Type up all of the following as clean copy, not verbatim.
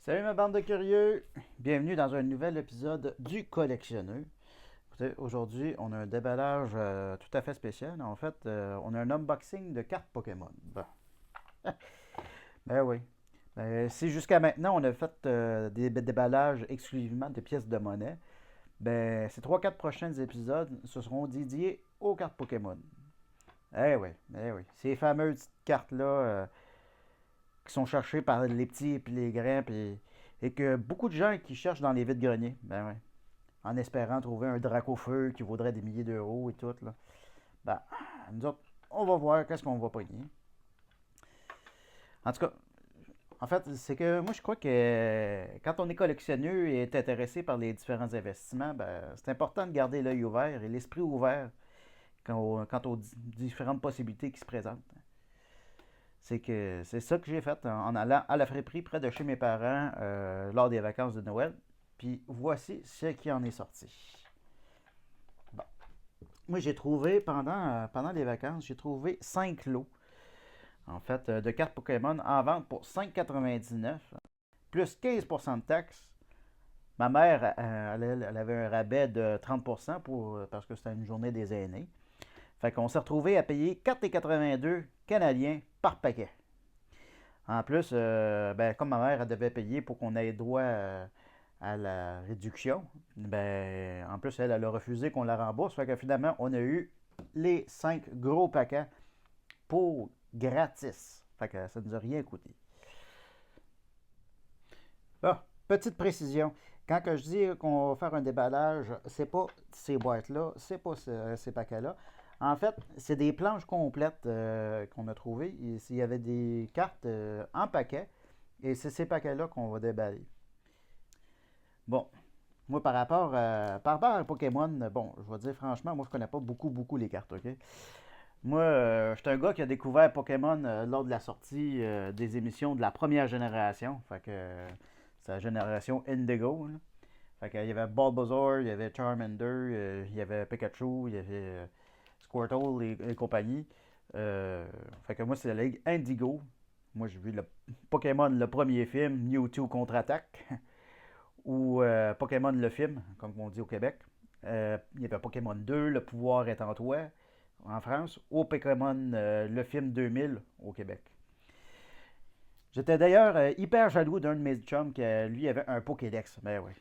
Salut ma bande de curieux! Bienvenue dans un nouvel épisode du Collectionneur. Écoutez, aujourd'hui, on a un déballage tout à fait spécial. En fait, on a un unboxing de cartes Pokémon. Bon. Ben oui. Si jusqu'à maintenant, on a fait des déballages exclusivement de pièces de monnaie, ben ces trois quatre prochains épisodes, ce seront dédiés aux cartes Pokémon. Eh oui. Ces fameuses cartes-là qui sont cherchées par les petits et les grands, et que beaucoup de gens qui cherchent dans les vides-greniers. Ben ouais. En espérant trouver un Dracofeu qui vaudrait des milliers d'euros et tout. Là. Ben, nous autres, on va voir qu'est-ce qu'on va pogner. En tout cas, en fait, c'est que moi je crois que quand on est collectionneur et est intéressé par les différents investissements, ben, c'est important de garder l'œil ouvert et l'esprit ouvert quant aux différentes possibilités qui se présentent. C'est ça que j'ai fait en allant à la friperie près de chez mes parents lors des vacances de Noël. Puis voici ce qui en est sorti. Bon. Moi, j'ai trouvé, pendant les vacances, j'ai trouvé 5 lots, en fait, de cartes Pokémon en vente pour 5,99 plus 15% de taxes. Ma mère, elle avait un rabais de 30% parce que c'était une journée des aînés. Fait qu'on s'est retrouvé à payer 4,82 canadiens par paquet. En plus, ben, comme ma mère elle devait payer pour qu'on ait droit à la réduction, ben, en plus, elle a refusé qu'on la rembourse. Fait que finalement, on a eu les 5 gros paquets pour gratis. Fait que ça ne nous a rien coûté. Bon, petite précision. Quand que je dis qu'on va faire un déballage, c'est pas ces boîtes-là, c'est pas ces paquets-là. En fait, c'est des planches complètes qu'on a trouvées. Il y avait des cartes en paquet et c'est ces paquets-là qu'on va déballer. Bon, moi par rapport à Pokémon, bon, je vais dire franchement, moi je connais pas beaucoup les cartes, ok? Moi, je suis un gars qui a découvert Pokémon lors de la sortie des émissions de la première génération. Fait que c'est la génération Indigo. Là. Fait qu'il y avait Bulbasaur, il y avait Charmander, il y avait Pikachu, il y avait Squirtle et compagnie. Fait que moi, c'est la Ligue Indigo. Moi, j'ai vu le Pokémon, le premier film, Mewtwo contre-attaque, ou Pokémon le film, comme on dit au Québec. Il y avait Pokémon 2, Le pouvoir est en toi, en France, ou Pokémon le film 2000 au Québec. J'étais d'ailleurs hyper jaloux d'un de mes chums qui, lui, avait un Pokédex. Ben oui.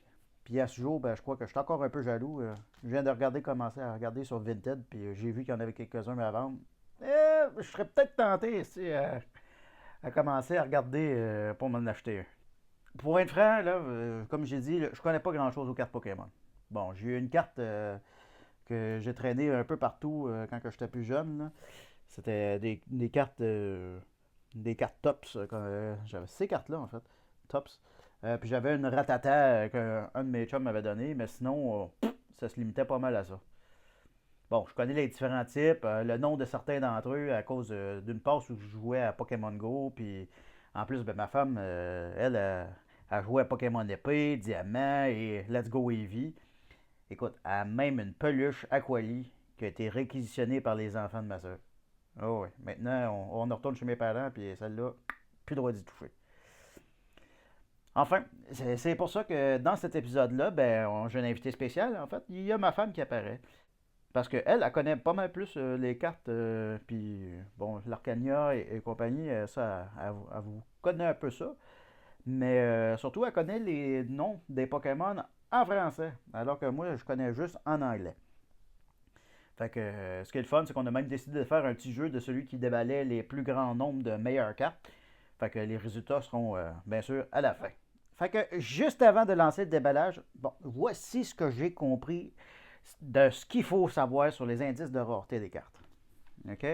Puis à ce jour, ben, je crois que je suis encore un peu jaloux. Je viens de commencer à regarder sur Vinted, puis j'ai vu qu'il y en avait quelques-uns à vendre. Je serais peut-être tenté ici, à commencer à regarder pour m'en acheter un. Pour être franc, là, comme j'ai dit, là, je connais pas grand-chose aux cartes Pokémon. Bon, j'ai eu une carte que j'ai traînée un peu partout quand j'étais plus jeune. Là. C'était des cartes tops. J'avais ces cartes-là, en fait. Tops. Puis j'avais une ratata qu'un de mes chums m'avait donné, mais sinon, ça se limitait pas mal à ça. Bon, je connais les différents types, le nom de certains d'entre eux à cause d'une passe où je jouais à Pokémon Go, puis en plus, ben, ma femme, elle, a joué à Pokémon épée, diamant et Let's Go Eevee. Écoute, elle a même une peluche Aquali qui a été réquisitionnée par les enfants de ma soeur. Oh oui, maintenant, on retourne chez mes parents, puis celle-là, plus le droit d'y toucher. Enfin, c'est pour ça que dans cet épisode-là, ben, j'ai un invité spécial. En fait, il y a ma femme qui apparaît. Parce qu'elle, elle connaît pas mal plus les cartes, puis bon, l'Arcania et compagnie, ça, elle vous connaît un peu ça. Mais surtout, elle connaît les noms des Pokémon en français, alors que moi, je connais juste en anglais. Fait que ce qui est le fun, c'est qu'on a même décidé de faire un petit jeu de celui qui déballait les plus grands nombres de meilleures cartes. Fait que les résultats seront bien sûr à la fin. Fait que juste avant de lancer le déballage, bon, voici ce que j'ai compris de ce qu'il faut savoir sur les indices de rareté des cartes. OK?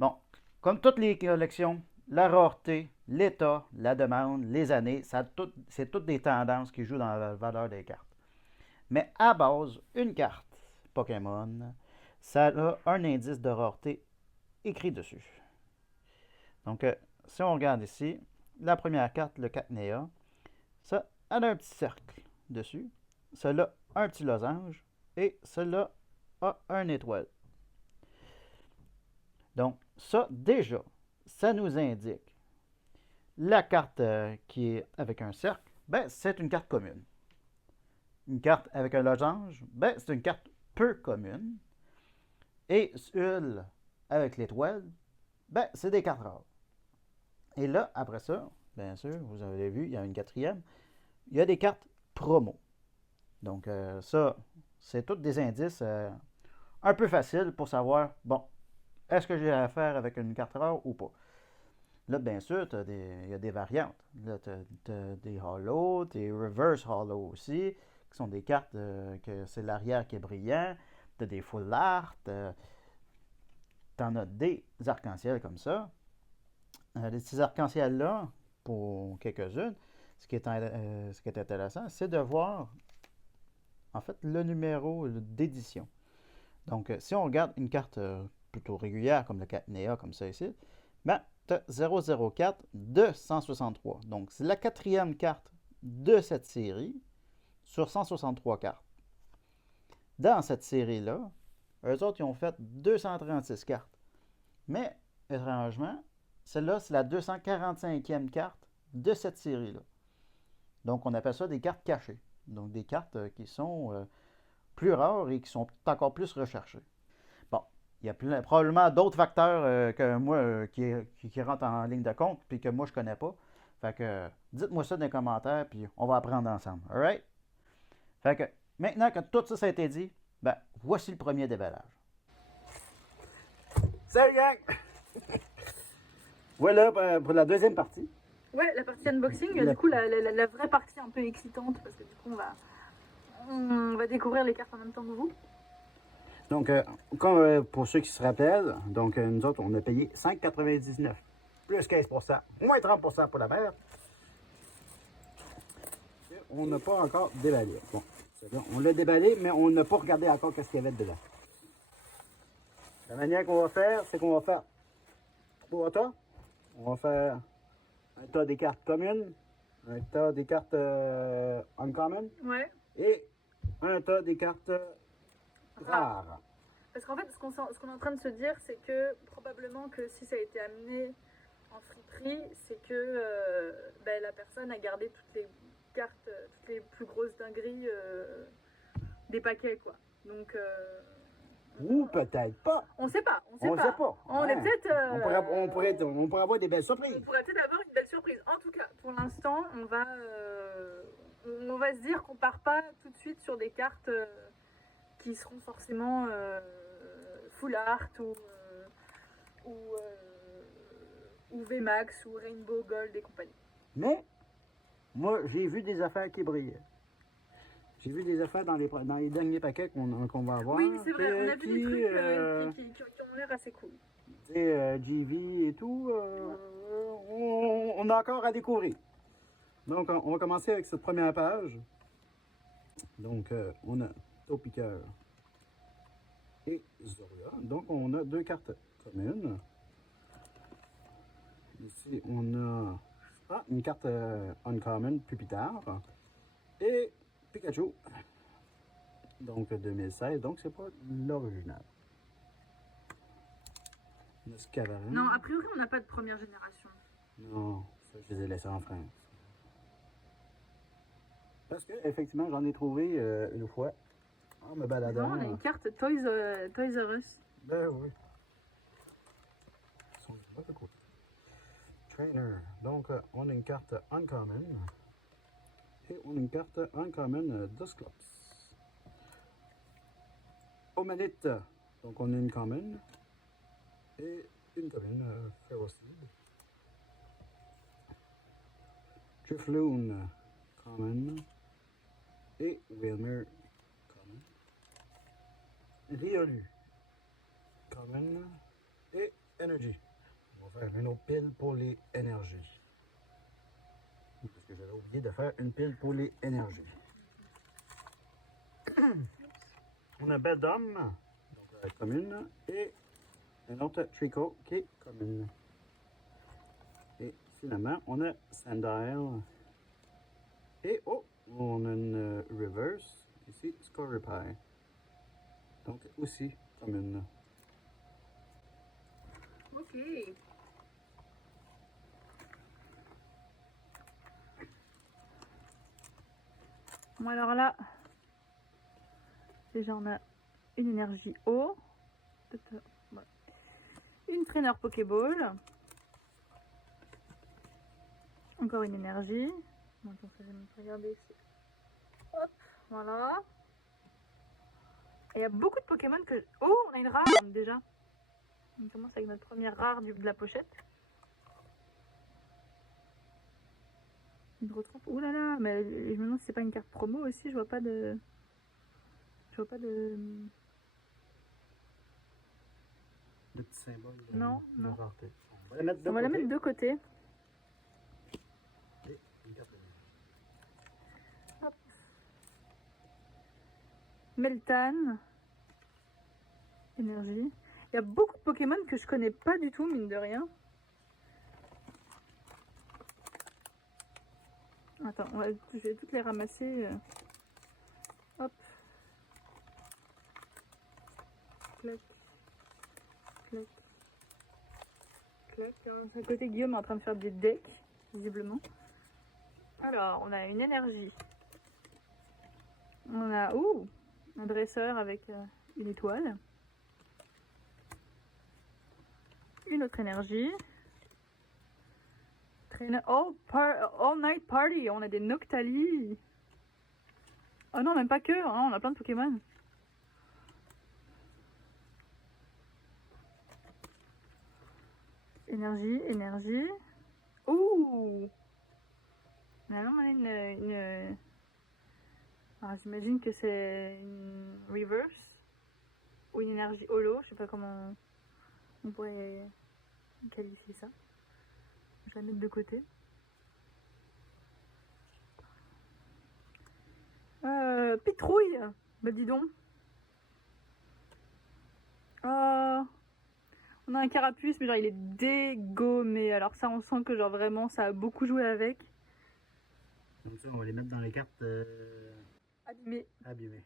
Bon, comme toutes les collections, la rareté, l'état, la demande, les années, c'est toutes des tendances qui jouent dans la valeur des cartes. Mais à base, une carte Pokémon, ça a un indice de rareté écrit dessus. Donc, si on regarde ici, la première carte, le Cacnea, ça, elle a un petit cercle dessus. Celle-là, un petit losange. Et celle-là a un étoile. Donc, ça, déjà, ça nous indique La carte qui est avec un cercle, ben, c'est une carte commune. Une carte avec un losange, ben, c'est une carte peu commune. Et une avec l'étoile, ben, c'est des cartes rares. Et là, après ça, bien sûr, vous avez vu, il y a une quatrième, il y a des cartes promo. Donc, ça, c'est tous des indices un peu faciles pour savoir, bon, est-ce que j'ai affaire avec une carte rare ou pas. Là, bien sûr, il y a des variantes. Là, tu as des hollow, des reverse hollow aussi, qui sont des cartes que c'est l'arrière qui est brillant. Tu as des full art. Tu en as des arcs-en-ciel comme ça. Ces arcs-en-ciel-là, pour quelques-unes, ce qui est intéressant, c'est de voir, en fait, le numéro d'édition. Donc, si on regarde une carte plutôt régulière, comme le 4 Nea, comme ça ici, ben, tu as 004 de 163. Donc, c'est la quatrième carte de cette série sur 163 cartes. Dans cette série-là, eux autres, ils ont fait 236 cartes. Mais, étrangement, celle-là, c'est la 245e carte de cette série-là. Donc, on appelle ça des cartes cachées. Donc, des cartes qui sont plus rares et qui sont encore plus recherchées. Bon, il y a probablement d'autres facteurs que moi qui rentrent en ligne de compte puis que moi je connais pas. Fait que dites-moi ça dans les commentaires puis on va apprendre ensemble. Alright? Fait que maintenant que tout ça a été dit, ben voici le premier déballage. Salut gang! Voilà pour la deuxième partie. Ouais, la partie unboxing, du coup la vraie partie un peu excitante parce que du coup on va découvrir les cartes en même temps que vous. Donc, pour ceux qui se rappellent, donc nous autres, on a payé 5,99 plus 15%, moins 30% pour la mère. On n'a pas encore déballé. Bon, on l'a déballé, mais on n'a pas regardé encore ce qu'il y avait dedans. La manière qu'on va faire, c'est qu'on va faire 3 tas. On va faire un tas des cartes communes, un tas des cartes uncommon, ouais, et un tas des cartes rares. Parce qu'en fait, ce qu'on est en train de se dire, c'est que probablement que si ça a été amené en friperie, c'est que la personne a gardé toutes les cartes, toutes les plus grosses dingueries des paquets, quoi. Donc. Ou peut-être pas. On sait pas. On sait pas. On est peut-être. On pourrait avoir des belles surprises. On pourrait peut-être avoir une belle surprise. En tout cas, pour l'instant, on va se dire qu'on part pas tout de suite sur des cartes qui seront forcément full art ou VMAX ou Rainbow Gold et compagnie. Mais moi, j'ai vu des affaires qui brillaient. J'ai vu des affaires dans les derniers paquets qu'on va avoir. Oui, c'est vrai, on a vu des trucs qui ont l'air assez cool. GV et tout, on a encore à découvrir. Donc, on va commencer avec cette première page. Donc, on a Topiqueur et Zoria. Donc, on a 2 cartes communes. Ici, on a une carte uncommon, Pupitar. Et Pikachu. Donc, 2016. Donc, c'est pas l'original. Non, a priori, on n'a pas de première génération. Non, ça, je les ai laissés en France. Parce que, effectivement, j'en ai trouvé une fois en me baladant. Non, on a une carte Toys R Us. Ben oui. Ils sont de l'autre côté. Trainer. Donc, on a une carte uncommon. Et on a une carte uncommon Dusclops. Omanite. Donc, on a une common. Et une commune Ferocide. Drifloon common. Et Wilmer common. Riolu common. Et Energy. On va faire une autre pile pour les énergies. Parce que j'avais oublié de faire une pile pour les énergies. On a Beldum, donc commune, et un autre Trico qui est commune. Et finalement, on a Sandile. Et on a une reverse, ici, Scorpie. Donc aussi commune. Ok. Bon, alors là, déjà on a une énergie eau, une traîneur Pokéball, encore une énergie. Bon, attends, ça, je vais me regarder ici. Hop, voilà. Et il y a beaucoup de Pokémon que... Oh, on a une rare déjà. On commence avec notre première rare de la pochette. Une retrouve. Ouh là là, mais je me demande si c'est pas une carte promo aussi, je vois pas de... Je vois pas de... Le petit symbole Non, de non. rareté. On va la mettre de On va la côté. mettre de côté. Et une carte de Hop. Meltan. Énergie. Il y a beaucoup de Pokémon que je connais pas du tout, mine de rien. Attends, je vais toutes les ramasser. Hop. Clac. Clac. Clac. À côté, Guillaume est en train de faire des decks, visiblement. Alors, on a une énergie. On a un dresseur avec une étoile. Une autre énergie. All Night Party. On a des Noctali. Oh non, même pas que. Hein, on a plein de Pokémon. Énergie. Ouh. Alors, on a une... Alors, j'imagine que c'est une reverse. Ou une énergie holo. Je sais pas comment on pourrait qualifier ça. Je vais la mettre de côté. Pitrouille. Bah dis donc. On a un carapuce, mais genre il est dégommé. Alors ça, on sent que genre vraiment ça a beaucoup joué avec. Donc ça, on va les mettre dans les cartes abîmées.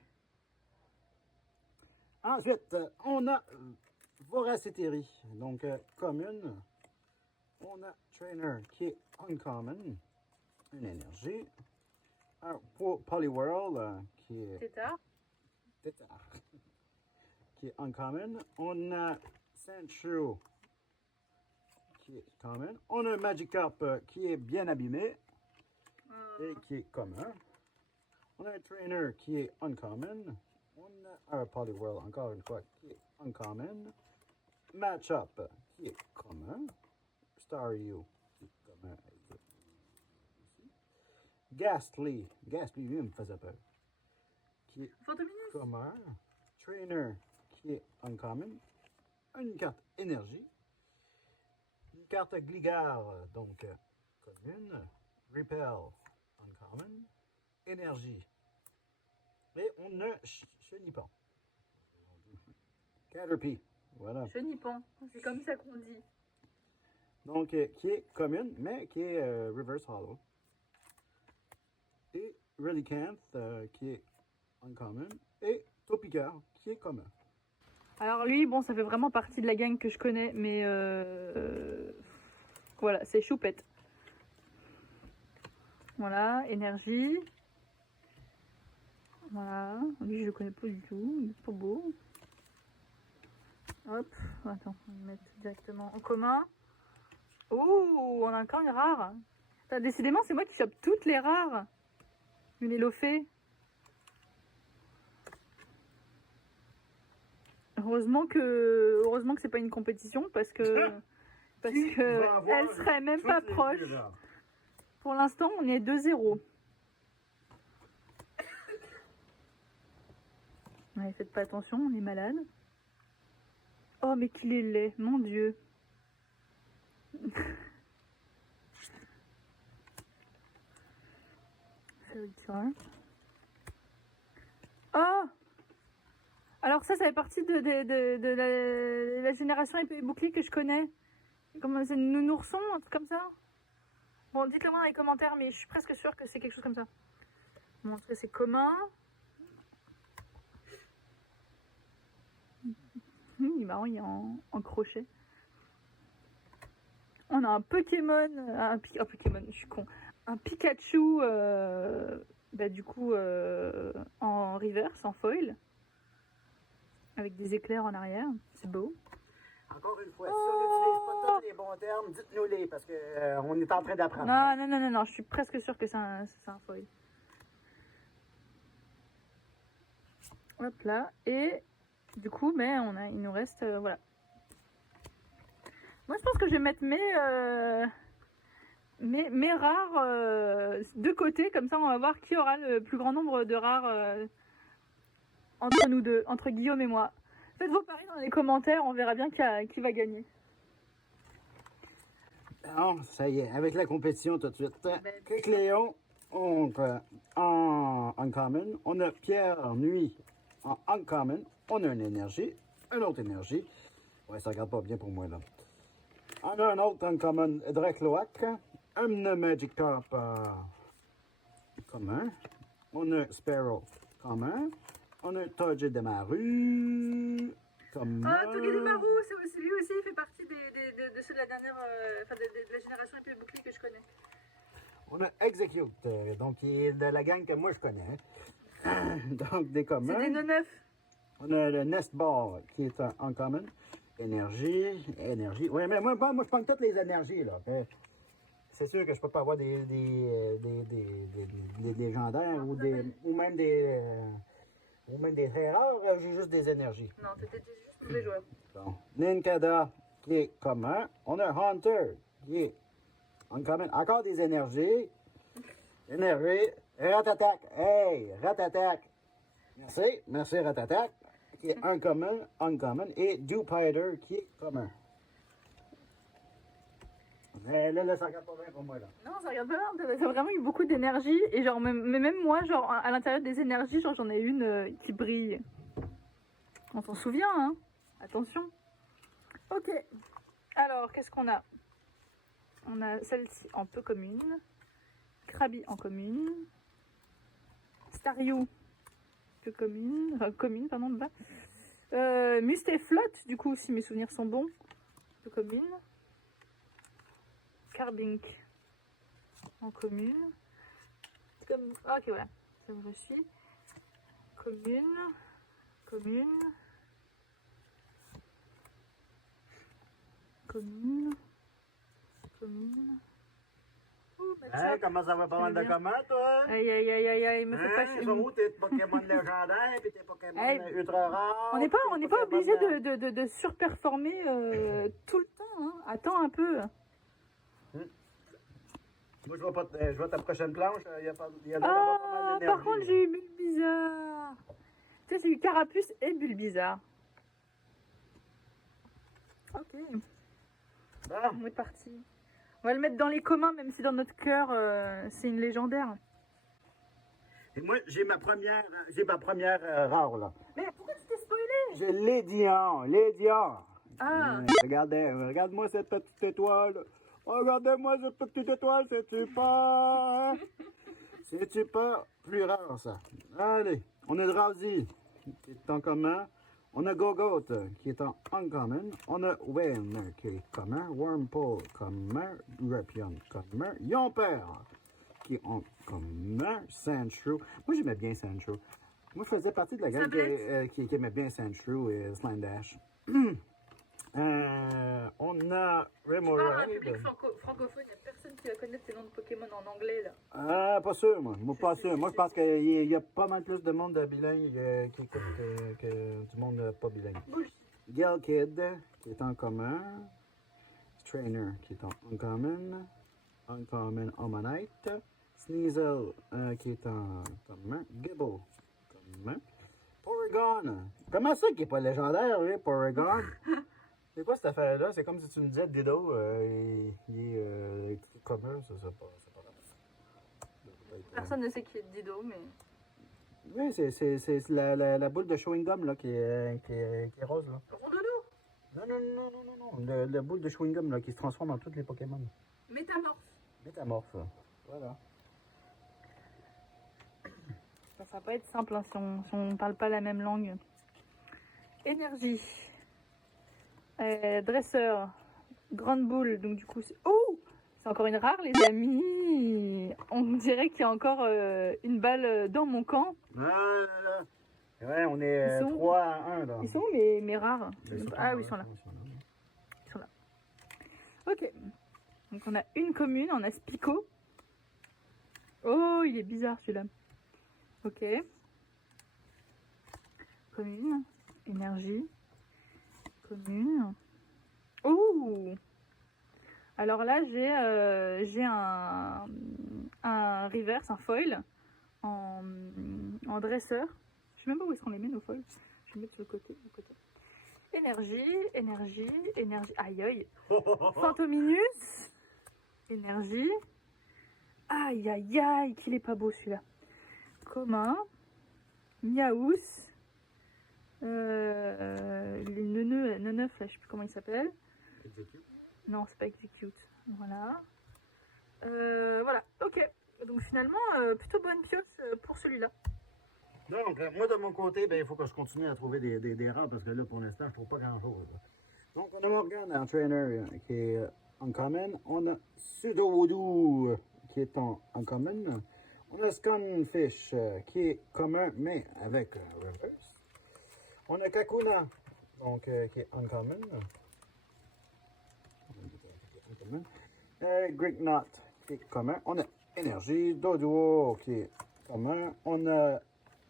Ensuite, on a Voraciteri, donc commune. On a Trainer qui est uncommon, une énergie. Poliwhirl qui est Tétard. Qui est uncommon. On a Sandshrew qui est common. On a Magikarp qui est bien abîmé et qui est commun. On a un Trainer qui est uncommon. On a un Poliwhirl encore une fois qui est uncommon. Matchup qui est commun. Staryu qui est commun. Ghastly lui me faisait peur. Qui est commun. Trainer qui est uncommon. Une carte énergie. Une carte Gligar, donc commune. Repel, uncommon. Énergie. Et on a Chenipan. Caterpie, voilà. Chenipan, c'est comme ça qu'on dit. Donc, qui est commune, mais qui est reverse hollow. Et Relicanth, qui est uncommon. Et Topicar, qui est commun. Alors lui, bon, ça fait vraiment partie de la gang que je connais, mais voilà, c'est Choupette. Voilà, énergie. Voilà, lui je le connais pas du tout, il est pas beau. Hop, attends, on va le mettre directement en commun. Oh, on a encore une rare. Décidément, c'est moi qui chope toutes les rares. Une élophée. Heureusement que c'est pas une compétition parce que elle serait même pas proche. Pour l'instant, on est 2-0. Ouais, faites pas attention, on est malade. Oh, mais qu'il est laid, mon Dieu. Oh! Alors ça fait partie de la génération épée et bouclier que je connais. Comment c'est Nounourson, un truc comme ça? Bon, dites-le moi dans les commentaires, mais je suis presque sûre que c'est quelque chose comme ça. Bon, en tout cas, c'est commun. Il est marrant, il est en crochet. On a un Pokémon, un Pokémon, je suis con. Un Pikachu du coup, en reverse, en foil, avec des éclairs en arrière. C'est beau. Encore une fois, si on n'utilise pas tous les bons termes, dites-nous-les, parce qu'on est en train d'apprendre. Non, je suis presque sûre que c'est un foil. Hop là, et du coup, il nous reste, voilà. Moi, je pense que je vais mettre mes rares de côté, comme ça on va voir qui aura le plus grand nombre de rares entre nous deux, entre Guillaume et moi. Faites vos paris dans les commentaires, on verra bien qui va gagner. Non, ça y est, avec la compétition tout de suite. Cléon, en uncommon. On a Pierre Nuit en uncommon. On a une énergie, une autre énergie. Ouais, ça regarde pas bien pour moi là. On a un autre uncommon, Drekloak. Un Magikarp commun. On a Sparrow commun. On a Togedemaru commun. Togedemaru, c'est lui aussi, il fait partie de ceux de la dernière, de la génération épée bouclier que je connais. On a Execute, donc il est de la gang que moi je connais. Donc des communs. C'est des 9. On a le Nest Ball qui est un uncommon. Énergie. Oui, mais moi je prends toutes les énergies là. C'est sûr que je peux pas avoir des légendaires ou même des très rares, j'ai juste des énergies. Non, t'étais juste mauvais joueur. Bon. Ninkada qui est commun. On a Hunter qui est uncommon. Encore des énergies. Énergie. Ratatak. Hey, Ratatak. Merci Ratatak. Qui est uncommon. Et Dewpider qui est commun. Là, ça regarde pas bien pour moi, là. Non, ça regarde pas bien. T'as vraiment eu beaucoup d'énergie. Et genre, même moi, genre, à l'intérieur des énergies, genre, j'en ai une qui brille. On s'en souvient, hein. Attention. Ok. Alors, qu'est-ce qu'on a? On a celle-ci en peu commune. Krabi en commune. Staryu, peu commune. Commune, pardon, là. Mustaflot, du coup, si mes souvenirs sont bons. Peu commune. Carbink en commune. Comme... Ah, ok, voilà. C'est où je suis. Commune. Ouh, Hey, comment ça va pas mal de commun, toi? Aïe, me fais pas Ils sont où tes Pokémon légendaires et tes Pokémon ultra rares? On n'est pas obligé de surperformer tout le temps, hein. Attends un peu. Moi, je vois ta prochaine planche. Il y a l'air d'avoir pas mal d'énergie. Par contre, j'ai eu Bulbizarre. Tu sais, j'ai eu Carapuce et Bulbizarre. Ok. Bon. On est parti. On va le mettre dans les communs, même si dans notre cœur, c'est une légendaire. Et moi, j'ai ma première rare, là. Mais pourquoi tu t'es spoilé? J'ai Lédian. Ah. Regarde-moi cette petite étoile. Regardez-moi cette petite étoile, c'est-tu pas? C'est-tu pas plus rare, ça? Allez, on a Drowsy, qui est en commun. On a Gogoat, qui est en uncommon. On a Wen, qui est commun. Wormpole, commun. Rapion, commun. Yomper, qui est en commun. Sandshrew. Moi, j'aimais bien Sandshrew. Moi, je faisais partie de la gang qui aimait bien Sandshrew et Slimedash. On a Remoraid. Un public francophone, il n'y a personne qui va connaître ces noms de Pokémon en anglais, là. Pas sûr, moi. Pas sûr. Moi, je pense qu'il y a pas mal plus de monde bilingue qui écoute que du monde pas bilingue. Galkid, qui est en commun. Trainer, qui est en uncommon. Uncommon Omanite. Sneasel, qui est en commun. Gibble, commun. Porygon. Comment ça qui est pas légendaire, lui, Porygon? C'est quoi cette affaire-là? C'est comme si tu me disais Dido, il est commun, ça, c'est pas grave. Personne ne sait qui est Dido, mais... Oui, c'est la boule de chewing-gum là, qui est rose, là. Rondono? Non. La boule de chewing-gum là, qui se transforme en tous les Pokémon. Métamorphe, voilà. ça va pas être simple hein, si on parle pas la même langue. Énergie. Dresseur. Grande boule, donc du coup c'est... Oh! C'est encore une rare les amis! On dirait qu'il y a encore une balle dans mon camp. Ah là là. Ouais, on est Ils sont- 3 à 1 là. Ils sont où mes rares? Ah oui, ils sont là. Ils sont là. Ok. Donc on a une commune, on a Spico. Oh, il est bizarre celui-là. Ok. Commune. Énergie. Commune. Oh! Alors là, j'ai un reverse, un foil en dresseur. Je sais même pas où est-ce qu'on les met nos foils. Je vais les mettre sur le côté. Énergie, énergie, énergie. Aïe aïe. Fantominus. Énergie. Aïe aïe aïe, qu'il est pas beau celui-là. Commun. Miaous. Les neuneux, là, je sais plus comment il s'appelle. Non, c'est pas execute. Voilà. Voilà, ok. Donc finalement, plutôt bonne pioche pour celui-là. Donc, moi de mon côté, ben, il faut que je continue à trouver des rares parce que là, pour l'instant, je trouve pas grand-chose. Donc, on a Morgan en trainer qui est uncommon. On a Pseudo-Voodoo qui est en uncommon. On a Scunfish qui est commun mais avec reverse. On a Kakuna donc, qui est uncommon. Great Knot qui est commun. On a Énergie, Doduo qui est commun. On a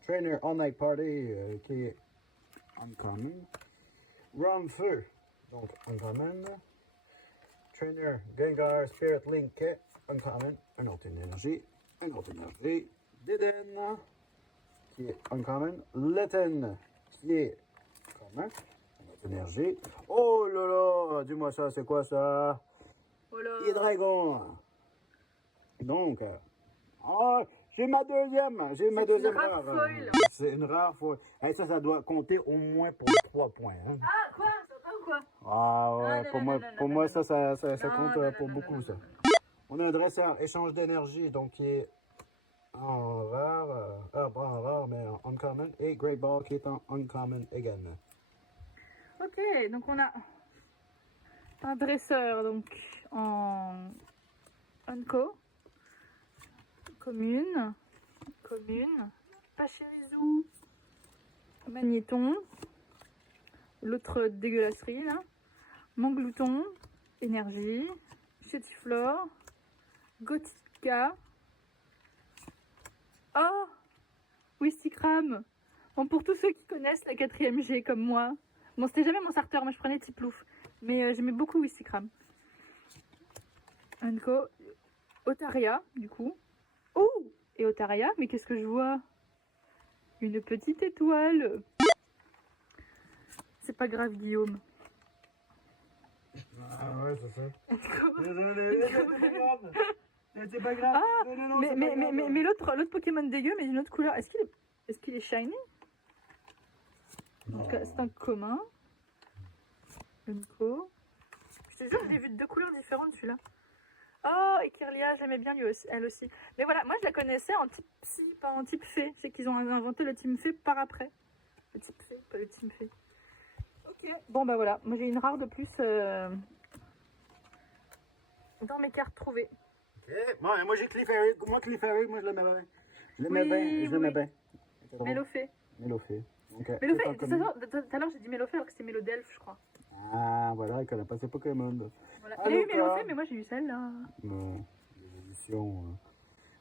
Trainer All Night Party qui est uncommon. Rum Feu, donc uncommon. Trainer Gengar Spirit Link qui est uncommon. Un autre énergie. Diden qui est uncommon. Litten qui est commun. Un autre énergie. Oh là là, dis-moi ça, c'est quoi ça? Voilà. Dragon. Donc, j'ai ma deuxième rare rare. foil. C'est une rare foil. Hey, ça doit compter au moins pour 3 points. Hein. Ah, quoi? Ça va ou quoi? Ah ouais, Non, pour non, moi, non, non, pour non, moi non, ça compte non, pour non, beaucoup, non, ça. non. On a un dresseur échange d'énergie, donc qui est en rare, pas en rare, mais en uncommon, et Great Ball qui est en uncommon également. Ok, donc on a un dresseur donc en unco, commune, Pachirisu, Magnéton, l'autre dégueulasserie là, Manglouton, Énergie, Chétiflore, Gothica. Oh, Wistikram. Bon, pour tous ceux qui connaissent la 4ème G comme moi. Bon, c'était jamais mon starter, moi je prenais Tiplouf. Mais j'aimais beaucoup Wistikram. Unco, Otaria, du coup. Oh, et Otaria, mais qu'est-ce que je vois? Une petite étoile. C'est pas grave, Guillaume. Ah ouais, c'est ça. Unco. C'est pas grave. Ah, Non, mais l'autre Pokémon dégueu, mais d'une autre couleur. Est-ce qu'il est shiny? En tout cas, c'est un commun. Unco. Je te jure, je l'ai vu de 2 couleurs différentes, celui-là. Oh, et Kirlia, j'aimais bien lui aussi, elle aussi. Mais voilà, moi je la connaissais en type psy, pas en type fée. Je sais qu'ils ont inventé le team fée par après. Le type fée, pas le team fée. Ok, bon bah voilà, moi j'ai une rare de plus dans mes cartes trouvées. Ok, bon, moi j'ai Clefairy. Moi, Clefairy, moi je l'aimais bien. Je l'aimais Oui, bien, je oui, l'aimais oui. bien. Mélofée. Mélofée. Ok. Mélofée, C'est en tout commun. à l'heure j'ai dit Mélofée alors que c'était Mélodelphe, je crois. Ah, voilà, elle connaît pas ses Pokémon. Voilà. Ah, Il a eu Luca. Mélofée, mais moi j'ai eu celle-là. L'évolution.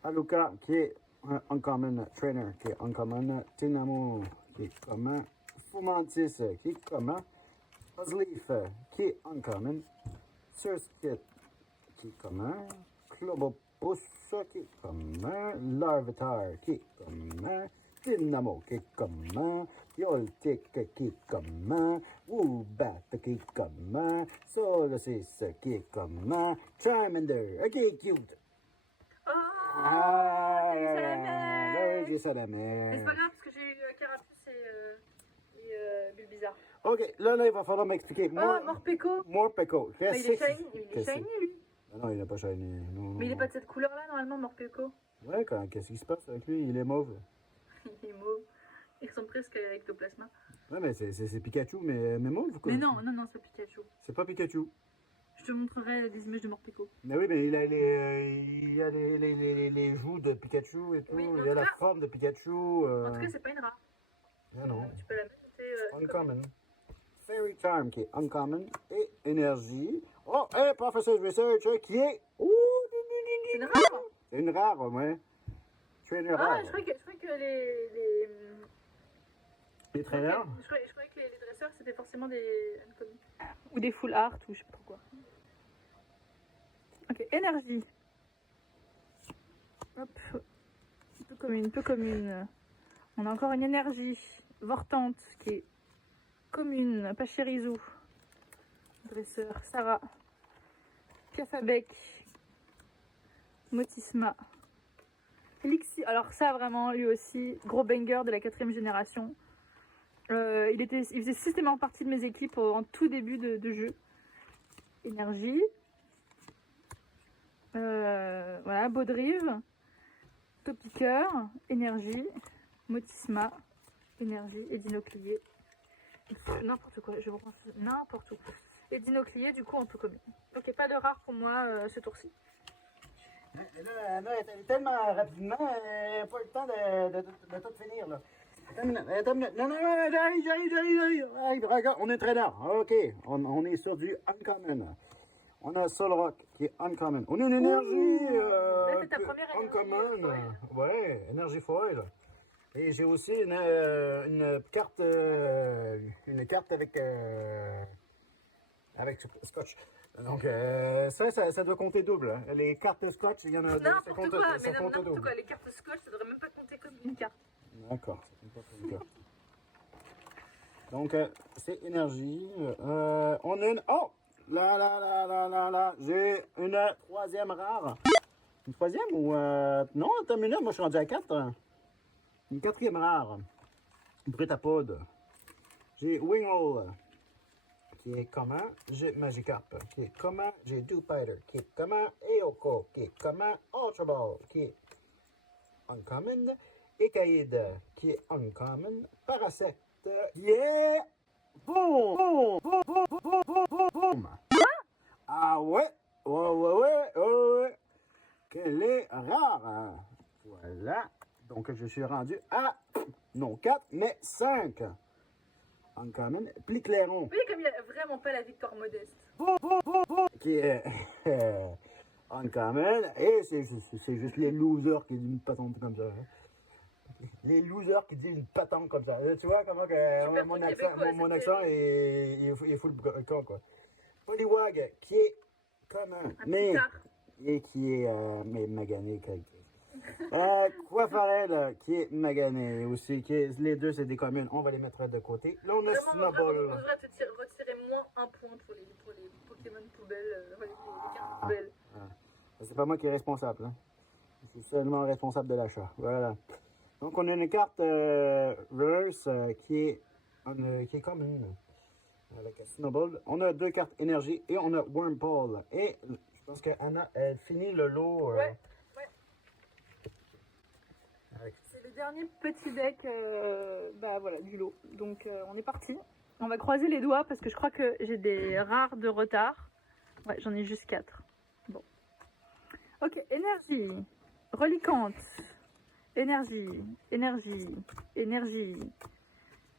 Aluka, qui est un uncommon trainer, qui est uncommon. Tinamo, qui est commun. Fumantis, qui est commun. Buzzleaf, qui est uncommon. Surskit, qui est commun. Clobopus, qui est commun. Larvitar, qui est commun. Dynamo, qui est commun. Yoltik, qui est commun. Woobat, qui est commun. Solosis, qui est commun. Charmander, qui est cute. Oh, Ah, j'ai eu ça la mer. oui, j'ai ça la Mais c'est mer. pas grave parce que j'ai eu Carapuce et Bulbizarre. Ok, là, il va falloir m'expliquer. Oh, Morpeko. Morpeko. Il est shiny, lui. Non, il n'est pas shiny. Non, Mais il est pas de cette couleur-là, normalement, Morpeko. Ouais, qu'est-ce qui se passe avec lui? Il est mauve. Il est mauve. Il ressemble presque à Ectoplasma. Ouais, mais c'est Pikachu, mais mauve, quoi. Mais non, c'est Pikachu. C'est pas Pikachu. Je te montrerai des images de Morpeko. Mais oui, mais il a les joues de Pikachu et tout. Oui, mais en il a tout la cas- forme de Pikachu. En tout cas, c'est pas une rare. Ah non. Tu peux la mettre, Uncommon. Fairy Charm qui est uncommon. Et énergie. Oh, et Professor Research qui est. Ouh, c'est une rare. c'est une rare, ouais. Trainer rare. Ah, je croyais que Les trainers. je croyais que les dresseurs c'était forcément des uncommon. Ou des full art ou je sais pas trop quoi. Ok, énergie. Hop. Peu commune. On a encore une énergie vortante qui est commune. Pachirizu. Dresseur. Sarah. Piafabec. Motisma. Elixir. Alors ça vraiment, lui aussi, gros banger de la 4ème génération. Il faisait systématiquement partie de mes équipes en tout début de jeu. Énergie. Voilà, Baudrive. Topiqueur. Énergie. Motisma. Énergie. Et Dinoclier. N'importe quoi, je vous pense n'importe où. Et Dinoclier, du coup, on peut commun. Ok, pas de rare pour moi ce tour-ci. Là, elle est tellement rapidement, elle n'a pas eu le temps de tout finir, là. Attends une minute. Non, j'arrive. Regarde, on est trainer. OK, on est sur du uncommon. On a Solrock qui est uncommon. On a une énergie Là, c'est ta première énergie uncommon. foil. Ouais, énergie foil. Et j'ai aussi une carte avec scotch. Donc, ça doit compter double. Hein. Les cartes scotch, il y en a deux. N'importe quoi, mais compte n'importe double. quoi. Les cartes scotch, ça devrait même pas compter comme une carte. D'accord, c'est pas comme une carte. Donc, c'est énergie. On a une. Oh! Là. J'ai une troisième rare. Une troisième ou. Non, attends une minute, moi je suis rendu à 4. Une quatrième rare. Brutapod. J'ai Wingull, qui est commun. J'ai Magikarp, qui est commun. J'ai Dewpider, qui est commun. Eoko, qui est commun. Ultra Ball, qui est uncommon. Ekaïd, qui est uncommon. Parasect, qui est. Boom! Ah ouais! Ouais. Qu'elle est rare. Hein? Voilà. Donc, je suis rendu à, non 4, mais 5. Uncommon. Pliclairon. Vous voyez comme il a vraiment pas la victoire modeste. Qui est uncommon. Et c'est juste les losers qui disent une patente comme ça. Hein? Les losers qui disent une patente comme ça. Tu vois comment que mon accent est full con, quoi. Poliwag, qui est commun. Mais, et qui est magané. Coiffarel, qui est magané aussi. Les deux, c'est des communes. On va les mettre de côté. Là, on a Snowball. On devrait retirer moins un point pour les Pokémon poubelles, les cartes poubelles. C'est pas moi qui est responsable. Hein. Je suis seulement responsable de l'achat. Voilà. Donc, on a une carte reverse qui est commune. Avec Snowball. On a 2 cartes énergie et on a Wormpole. Et je pense qu'Anna, elle finit le lot. Ouais. C'est le dernier petit deck du lot. Donc on est parti. On va croiser les doigts parce que je crois que j'ai des rares de retard. Ouais, j'en ai juste 4. Bon. Ok, énergie. Reliquante. Énergie.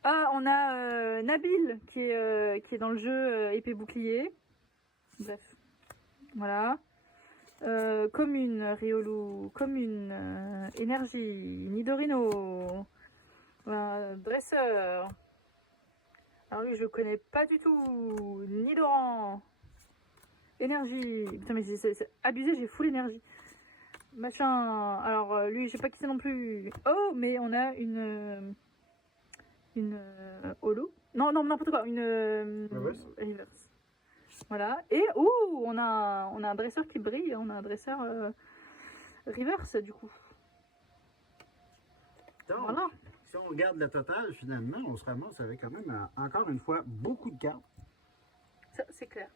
Ah, on a Nabil qui est dans le jeu épée bouclier. Bref. Voilà. Commune, Riolu, commune, énergie, Nidorino, dresseur. Alors lui, je connais pas du tout. Nidoran, énergie. Putain, mais c'est abusé, j'ai full énergie. Machin. Alors lui, je sais pas qui c'est non plus. Oh, mais on a une holo. Non, n'importe quoi. Une reverse. Voilà. Et on a un dresseur qui brille. On a un dresseur reverse du coup. Donc, voilà. Si on regarde le total, finalement, on se ramasse avec quand même, encore une fois, beaucoup de cartes. Ça, c'est clair.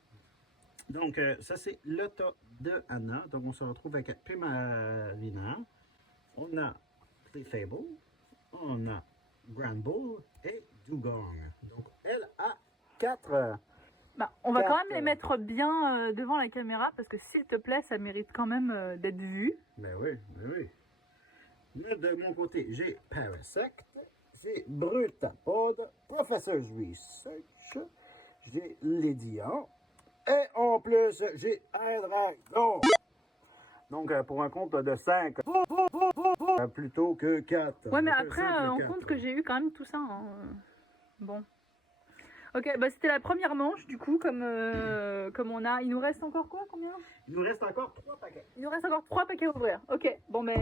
Donc, ça, c'est le top de Anna. Donc, on se retrouve avec Primarina. On a Clefable. On a Granbull et Dugong. Donc, elle a 4 Bah, on va quand Quatre. même les mettre bien devant la caméra parce que s'il te plaît, ça mérite quand même d'être vu. Ben oui, ben oui. Là, de mon côté, j'ai Parasect, j'ai Brutapod, Professor's Research, j'ai Lédian, et en plus, j'ai Hydragon. Donc, pour un compte de 5, plutôt que 4. Ouais, mais après, on compte que j'ai eu quand même tout ça. Hein. Bon. Ok, bah c'était la première manche, du coup, comme on a... Il nous reste encore quoi, combien? Il nous reste encore 3 paquets. Il nous reste encore 3 paquets à ouvrir. Ok, bon, mais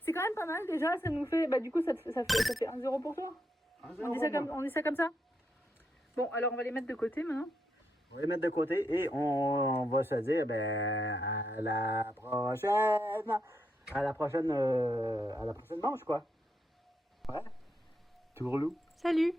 c'est quand même pas mal, déjà, ça nous fait... Bah du coup, ça fait 1 euro pour toi. On dit ça comme ça? Bon, alors on va les mettre de côté, maintenant. On va les mettre de côté et on va se dire, ben, à la prochaine. À la prochaine manche, quoi. Ouais. Tourlou. Salut!